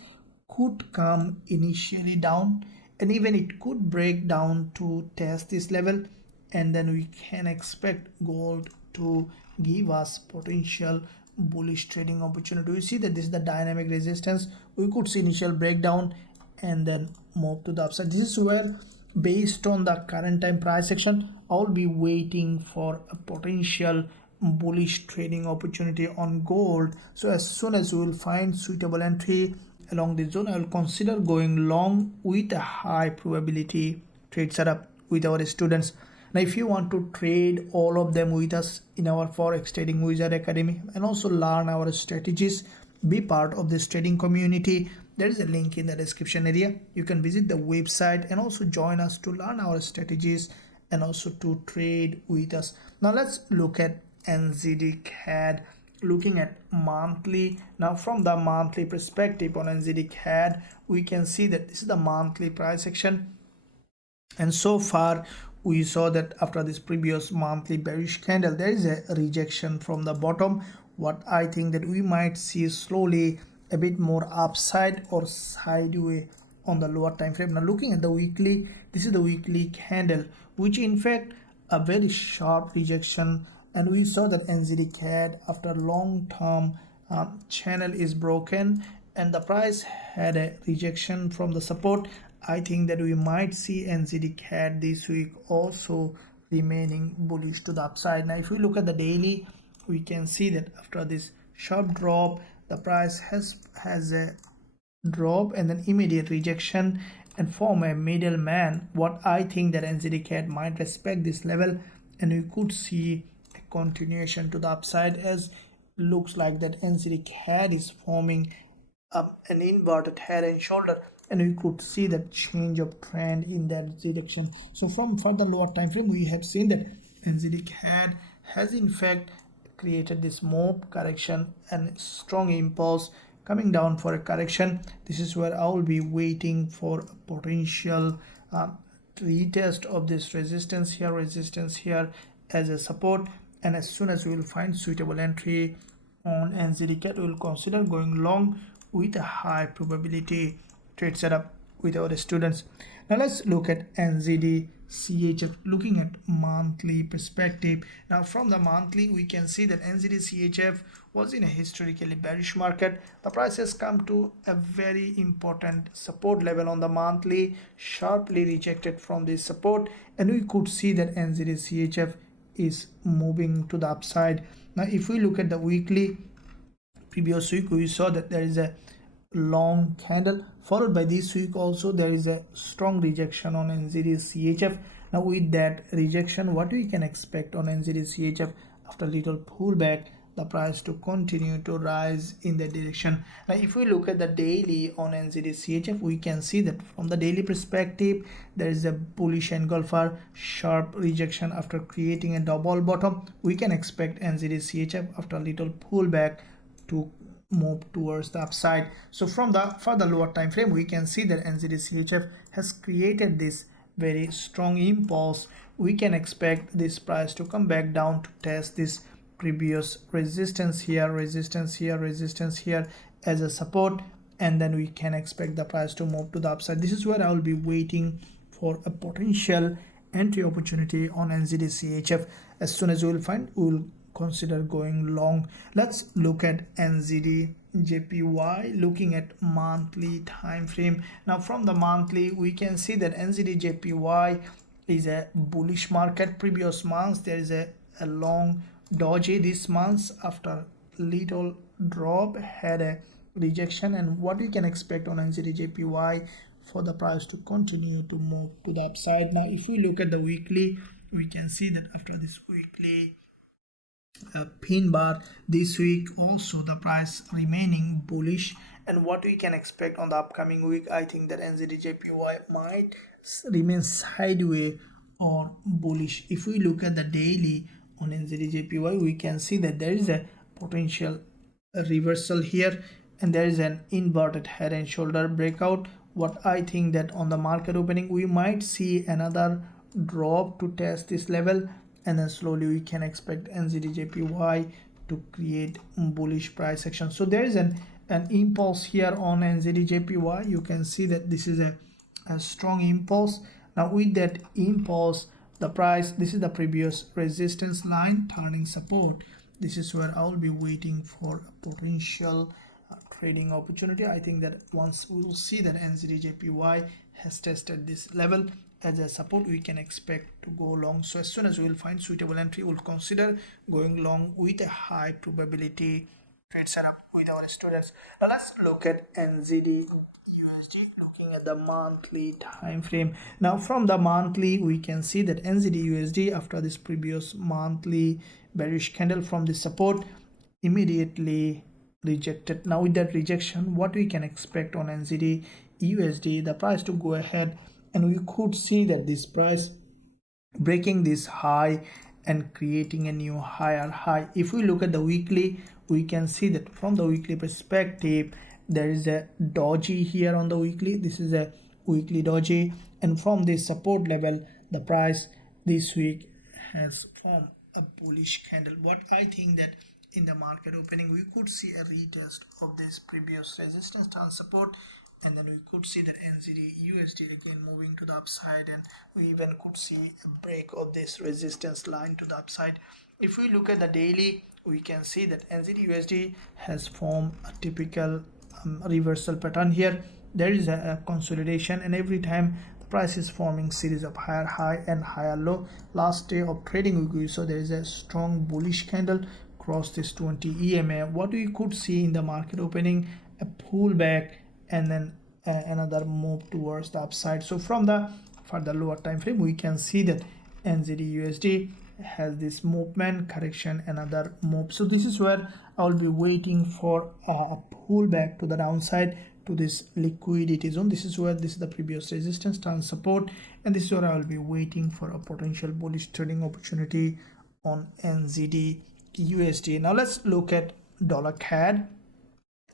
could come initially down, and even it could break down to test this level, and then we can expect gold to give us potential bullish trading opportunity. We see that this is the dynamic resistance. We could see initial breakdown and then move to the upside. This is where, based on the current time price action, I'll be waiting for a potential bullish trading opportunity on gold. So as soon as we will find suitable entry along this zone, I will consider going long with a high probability trade setup with our students. Now if you want to trade all of them with us in our Forex Trading Wizard Academy and also learn our strategies, be part of this trading community, there is a link in the description area. You can visit the website and also join us to learn our strategies and also to trade with us. Now let's look at NZDCAD, looking at monthly. Now from the monthly perspective on NZDCAD, we can see that this is the monthly price action, and so far we saw that after this previous monthly bearish candle, there is a rejection from the bottom. What I think that we might see slowly a bit more upside or sideways on the lower time frame. Now looking at the weekly, this is the weekly candle, which in fact a very sharp rejection, and we saw that NZDCAD after long term channel is broken and the price had a rejection from the support. I think that we might see NZDCAD this week also remaining bullish to the upside. Now if we look at the daily, we can see that after this sharp drop, the price has a drop and then immediate rejection and form a middleman. What I think that NZDCAD might respect this level, and we could see a continuation to the upside, as looks like that NZDCAD is forming an inverted head and shoulder, and we could see that change of trend in that direction. So from further lower time frame, we have seen that NZDCAD has in fact created this move correction and strong impulse coming down for a correction. This is where I will be waiting for a potential retest of this resistance here as a support, and as soon as we will find suitable entry on NZDCAD, we will consider going long with a high probability trade setup with our students. Now let's look at NZDCHF, looking at monthly perspective. Now from the monthly, we can see that NZDCHF was in a historically bearish market. The price has come to a very important support level on the monthly, sharply rejected from this support, and we could see that NZDCHF is moving to the upside. Now if we look at the weekly, previous week we saw that there is a long candle, followed by this week also there is a strong rejection on NZDCHF. Now with that rejection, what we can expect on NZDCHF after little pullback, the price to continue to rise in that direction. Now if we look at the daily on NZDCHF, we can see that from the daily perspective there is a bullish engulfer, sharp rejection after creating a double bottom. We can expect NZDCHF after a little pullback to move towards the upside. So from the further lower time frame, we can see that NZDCHF has created this very strong impulse. We can expect this price to come back down to test this previous resistance here, resistance here, resistance here as a support, and then we can expect the price to move to the upside. This is where I will be waiting for a potential entry opportunity on NZDCHF. As soon as we will find, we will consider going long. Let's look at NZDJPY, looking at monthly time frame. Now from the monthly, we can see that NZDJPY is a bullish market. Previous months there is a long doji. This month after little drop had a rejection, and what we can expect on NZDJPY for the price to continue to move to the upside. Now if we look at the weekly, we can see that after this weekly pin bar this week also the price remaining bullish, and what we can expect on the upcoming week, I think that NZDJPY might remain sideways or bullish. If we look at the daily on NZDJPY, we can see that there is a potential reversal here, and there is an inverted head and shoulder breakout. What I think that on the market opening we might see another drop to test this level, and then slowly we can expect NZDJPY to create bullish price action. So there is an impulse here on NZDJPY. You can see that this is a strong impulse. Now with that impulse, the price, this is the previous resistance line turning support. This is where I will be waiting for a potential trading opportunity. I think that once we will see that NZDJPY has tested this level as a support, we can expect to go long. So as soon as we will find suitable entry, we'll consider going long with a high probability trade setup with our students. Now let's look at NZDUSD, looking at the monthly time frame. Now from the monthly, we can see that NZDUSD after this previous monthly bearish candle from the support immediately rejected. Now with that rejection, what we can expect on NZDUSD, the price to go ahead, and we could see that this price breaking this high and creating a new higher high. If we look at the weekly, we can see that from the weekly perspective there is a doji here on the weekly. This is a weekly doji, and from this support level the price this week has formed a bullish candle. What I think that in the market opening we could see a retest of this previous resistance and support, and then we could see that NZDUSD again moving to the upside, and we even could see a break of this resistance line to the upside. If we look at the daily, we can see that NZDUSD has formed a typical reversal pattern here. There is a consolidation, and every time the price is forming series of higher high and higher low. Last day of trading we saw there is a strong bullish candle across this 20 EMA. What we could see in the market opening, a pullback and then another move towards the upside. So from the further lower time frame, we can see that NZDUSD has this movement, correction, another move. So this is where I will be waiting for a pullback to the downside to this liquidity zone. This is where this is the previous resistance turn support, and this is where I will be waiting for a potential bullish trading opportunity on NZDUSD. Now let's look at dollar CAD.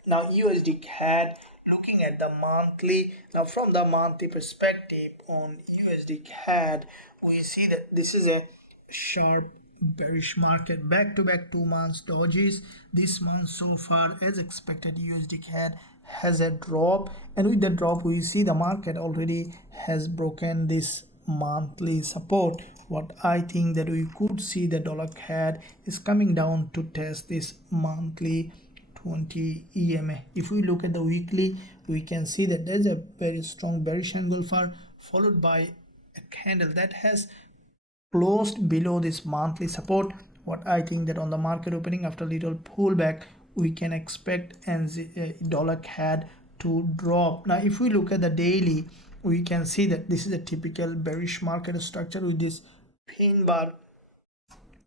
Now USD CAD, looking at the monthly. Now from the monthly perspective on USD CAD, we see that this is a sharp bearish market, back to back 2 months dodges. This month so far, as expected, USDCAD has a drop, and with the drop we see the market already has broken this monthly support. What I think that we could see the dollar CAD is coming down to test this monthly 20 EMA. If we look at the weekly, we can see that there's a very strong bearish engulfer followed by a candle that has closed below this monthly support. What I think that on the market opening, after little pullback, we can expect dollar CAD to drop. Now if we look at the daily, we can see that this is a typical bearish market structure with this pin bar.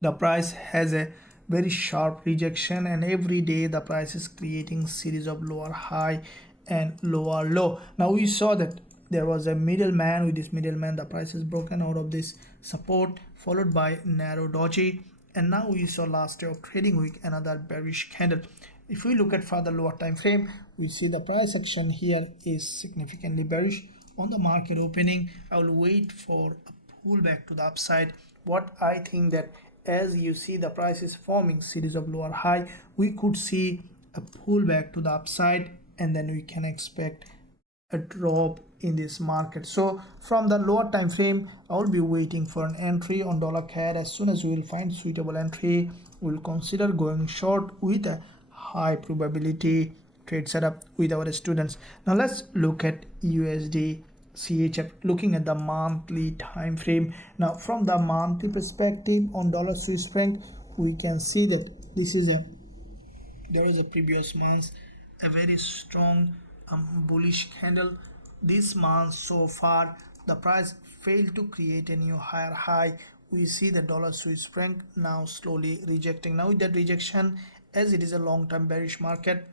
The price has a very sharp rejection, and every day the price is creating series of lower high and lower low. Now we saw that there was a middleman. With this middleman, the price is broken out of this support followed by narrow doji, and now we saw last day of trading week another bearish candle. If we look at further lower time frame, we see the price action here is significantly bearish. On the market opening, I will wait for a pullback to the upside. What I think that as you see the price is forming series of lower high, we could see a pullback to the upside, and then we can expect a drop in this market. So from the lower time frame, I will be waiting for an entry on dollar CAD. As soon as we will find suitable entry, we will consider going short with a high probability trade setup with our students. Now let's look at USDCHF, looking at the monthly time frame. Now from the monthly perspective on dollar Swiss franc, we can see that there is a previous month a very strong bullish candle. This month so far the price failed to create a new higher high. We see the dollar Swiss franc now slowly rejecting. Now with that rejection, as it is a long-term bearish market,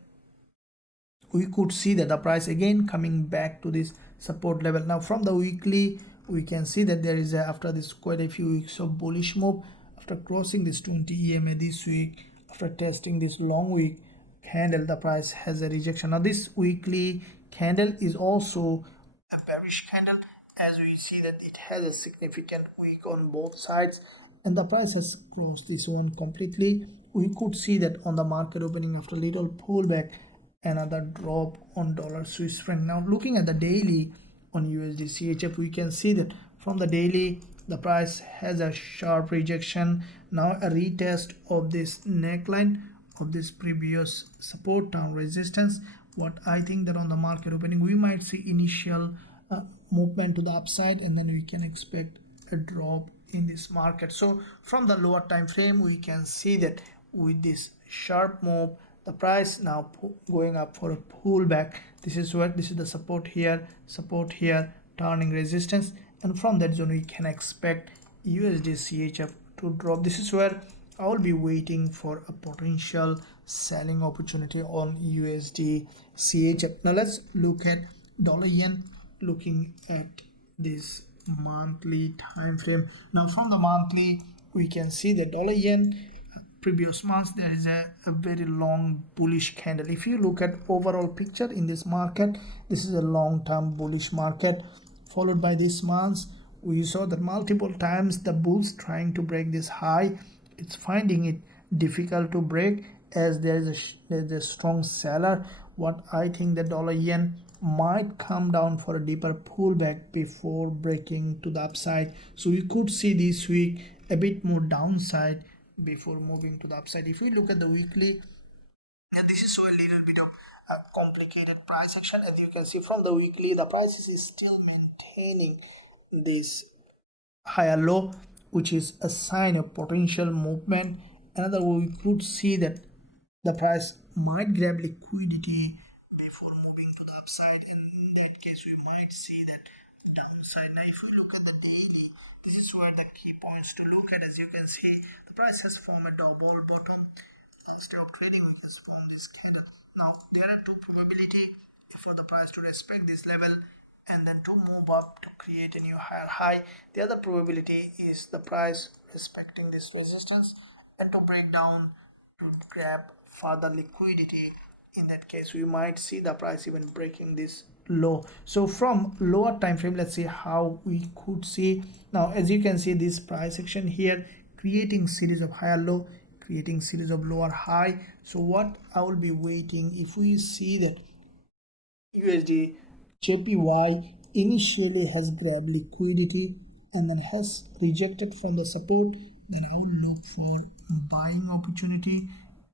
we could see that the price again coming back to this support level. Now from the weekly, we can see that there is after this quite a few weeks of bullish move, after crossing this 20 EMA this week, after testing this long week candle, the price has a rejection. Now this weekly candle is also a bearish candle, as we see that it has a significant wick on both sides, and the price has crossed this one completely. We could see that on the market opening, after little pullback, another drop on dollar Swiss franc. Now looking at the daily on USDCHF, we can see that from the daily the price has a sharp rejection. Now a retest of this neckline of this previous support down resistance. What I think that on the market opening, we might see initial movement to the upside, and then we can expect a drop in this market. So from the lower time frame, we can see that with this sharp move, the price now going up for a pullback. This is the support here, turning resistance, and from that zone we can expect USDCHF to drop. This is where I will be waiting for a potential selling opportunity on USDCHF. Now let's look at dollar yen, looking at this monthly time frame. Now from the monthly, we can see the dollar yen previous months there is a very long bullish candle. If you look at overall picture in this market, this is a long-term bullish market. Followed by this month, we saw that multiple times the bulls trying to break this high. It's finding it difficult to break, as there is a strong seller. What I think the dollar yen might come down for a deeper pullback before breaking to the upside. So we could see this week a bit more downside before moving to the upside. If we look at the weekly, this is a little bit of a complicated price action. As you can see from the weekly, the price is still maintaining this higher low, which is a sign of potential movement. Another way, we could see that the price might grab liquidity before moving to the upside. In that case, we might see that downside. Now if we look at the daily, this is where the key points to look at. As you can see, the price has formed a double bottom. Instead of trading, we has formed this candle. Now there are two probability for the price to respect this level and then to move up to create a new higher high. The other probability is the price respecting this resistance and to break down to grab further liquidity. In that case, we might see the price even breaking this low. So from lower time frame, let's see how we could see. Now as you can see, this price action here creating series of higher low, creating series of lower high. So what I will be waiting, if we see that USDJPY initially has grabbed liquidity and then has rejected from the support, then I will look for buying opportunity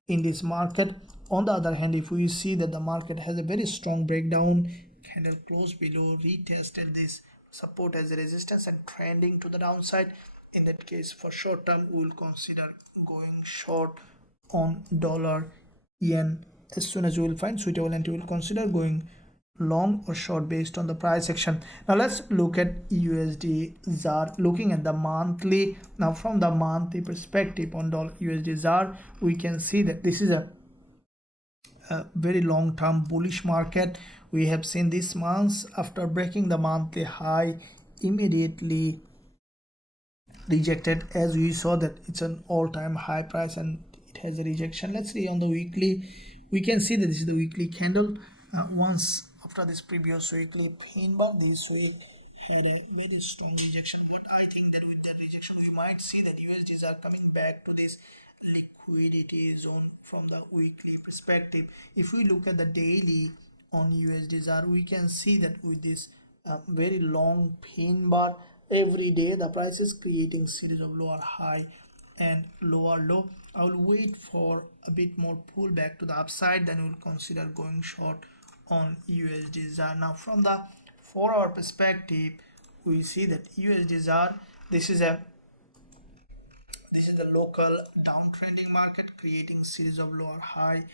in this market. On the other hand, if we see that the market has a very strong breakdown, candle close below, retested this support as a resistance and trending to the downside, in that case for short term we will consider going short on dollar yen. As soon as we will find suitable entry, we will consider going long or short based on the price action. Now let's look at USDZAR, looking at the monthly. Now from the monthly perspective on dollar USDZAR, we can see that this is a very long-term bullish market. We have seen this month after breaking the monthly high immediately rejected, as we saw that it's an all-time high price and it has a rejection. Let's see on the weekly. We can see that this is the weekly candle. Once after this previous weekly pin bar, this week had a very strong rejection, but I think that with that rejection we might see that USDs are coming back to this liquidity zone from the weekly perspective. If we look at the daily on USDZAR, we can see that with this very long pin bar, every day the price is creating series of lower high and lower low. I will wait for a bit more pullback to the upside, then we will consider going short on USDZAR. Now from the 4-hour perspective, we see that USDZAR, this is the local downtrending market creating series of lower high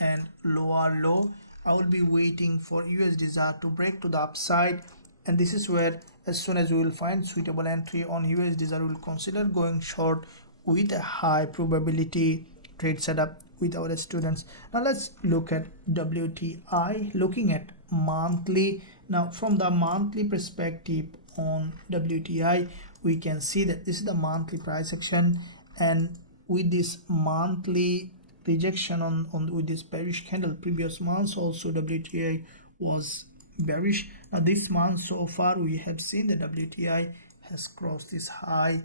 and lower low. I will be waiting for USDZAR to break to the upside, and this is where as soon as we will find suitable entry on USDZAR, we will consider going short with a high probability trade setup with our students. Now let's look at WTI, looking at monthly. Now from the monthly perspective on WTI, we can see that this is the monthly price action, and with this monthly rejection on with this bearish candle, previous months also WTI was bearish. Now this month so far we have seen that WTI has crossed this high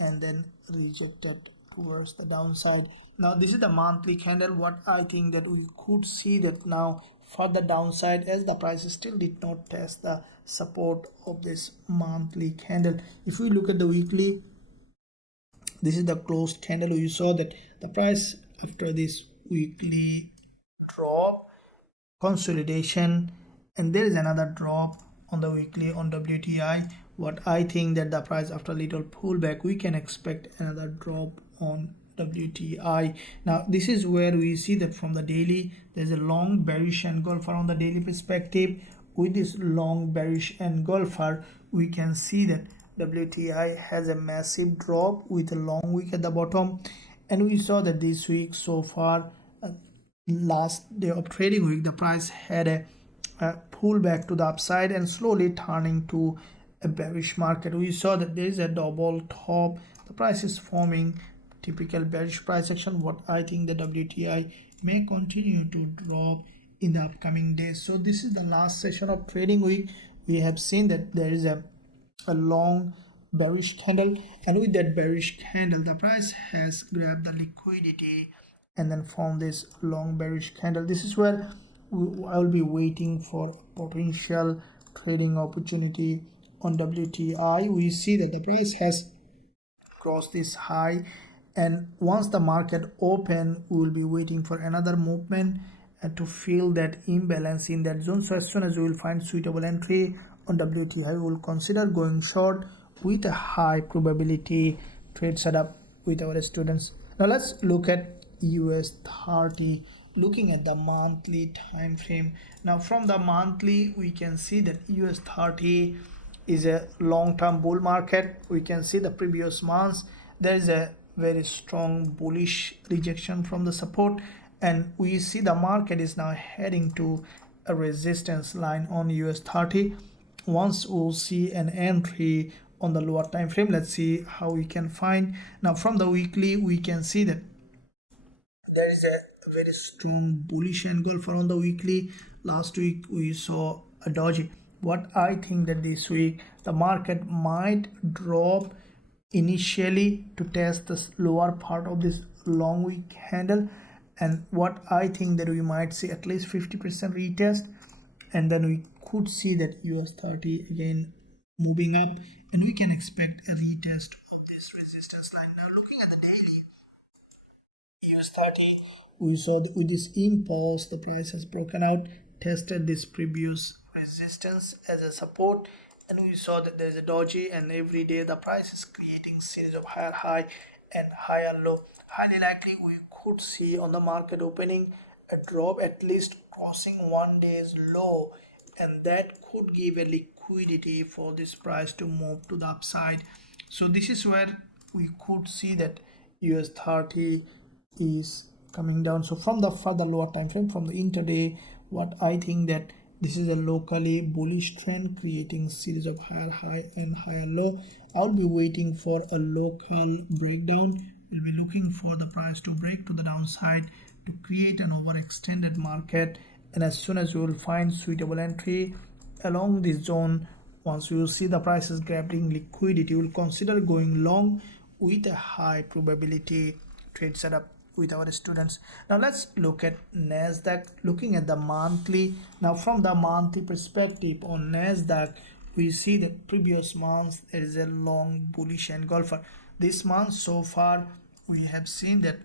and then rejected towards the downside. Now this is the monthly candle. What I think that we could see that now further downside, as the price still did not test the support of this monthly candle. If we look at the weekly, this is the closed candle. You saw that the price after this weekly drop, consolidation, and there is another drop on the weekly on WTI. What I think that the price after a little pullback, we can expect another drop on WTI. Now this is where we see that from the daily there's a long bearish engulfer on the daily perspective. With this long bearish engulfer, we can see that WTI has a massive drop with a long wick at the bottom, and we saw that this week so far, last day of trading week, the price had a pullback to the upside and slowly turning to a bearish market. We saw that there is a double top, the price is forming typical bearish price action. What I think the WTI may continue to drop in the upcoming days. So this is the last session of trading week. We have seen that there is a long bearish candle, and with that bearish candle the price has grabbed the liquidity and then formed this long bearish candle. This is where I will be waiting for potential trading opportunity on WTI. We see that the price has crossed this high, and once the market open, we will be waiting for another movement to fill that imbalance in that zone. So as soon as we will find suitable entry on WTI, we will consider going short with a high probability trade setup with our students. Now let's look at US30, looking at the monthly time frame. Now from the monthly, we can see that US30 is a long-term bull market. We can see the previous months there is a very strong bullish rejection from the support, and we see the market is now heading to a resistance line on US30. Once we'll see an entry on the lower time frame, let's see how we can find. Now from the weekly, we can see that there is a very strong bullish engulfer on the weekly. Last week we saw a doji. What I think that this week the market might drop initially to test this lower part of this long wick candle, and what I think that we might see at least 50% retest, and then we could see that US30 again moving up, and we can expect a retest of this resistance line. Now looking at the daily US30, we saw that with this impulse the price has broken out, tested this previous resistance as a support, and we saw that there is a doji, and every day the price is creating series of higher high and higher low. Highly likely we could see on the market opening a drop at least crossing 1 day's low, and that could give a liquidity for this price to move to the upside. So this is where we could see that US30 is coming down. So from the further lower time frame, from the intraday, what I think that this is a locally bullish trend creating series of higher high and higher low. I'll be waiting for a local breakdown. We'll be looking for the price to break to the downside to create an overextended market, and as soon as you will find suitable entry along this zone, once you will see the prices grabbing liquidity, you will consider going long with a high probability trade setup with our students. Now let's look at NASDAQ, looking at the monthly. Now from the monthly perspective on NASDAQ, we see that previous month there is a long bullish engulfer. This month so far we have seen that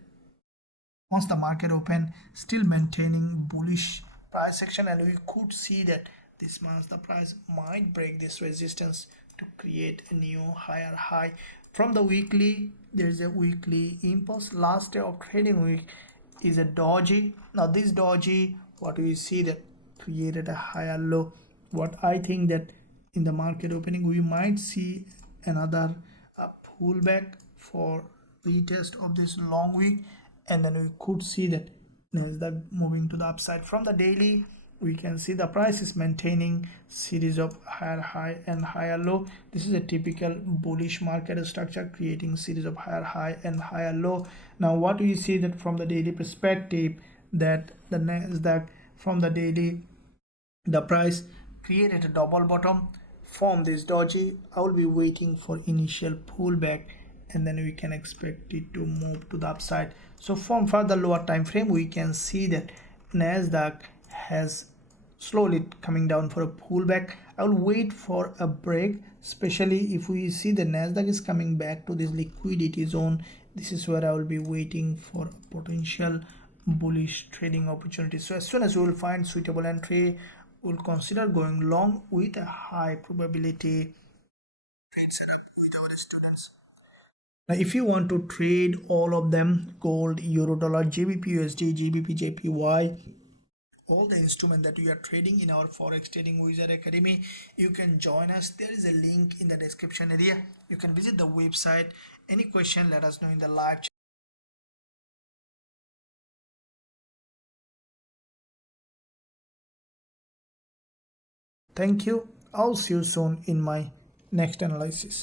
once the market open, still maintaining bullish price action, and we could see that this month the price might break this resistance to create a new higher high. From the weekly, there is a weekly impulse. Last day of trading week is a doji. Now this doji, what we see that created a higher low. What I think that in the market opening we might see another pullback for retest of this long week, and then we could see that NASDAQ moving to the upside. From the daily, we can see the price is maintaining series of higher high and higher low. This is a typical bullish market structure creating series of higher high and higher low. Now what we see that from the daily perspective, that the NASDAQ from the daily, the price created a double bottom from this doji. I will be waiting for initial pullback, and then we can expect it to move to the upside. So from further lower time frame, we can see that NASDAQ has slowly coming down for a pullback. I will wait for a break, especially if we see the NASDAQ is coming back to this liquidity zone. This is where I will be waiting for a potential bullish trading opportunity. So as soon as we will find suitable entry, we'll consider going long with a high probability trade setup with our students. Now if you want to trade all of them, gold, euro, dollar, GBPUSD, GBPJPY, all the instrument that we are trading in our Forex Trading Wizard Academy, you can join us. There is a link in the description area. You can visit the website. Any question, let us know in the live chat. Thank you. I'll see you soon in my next analysis.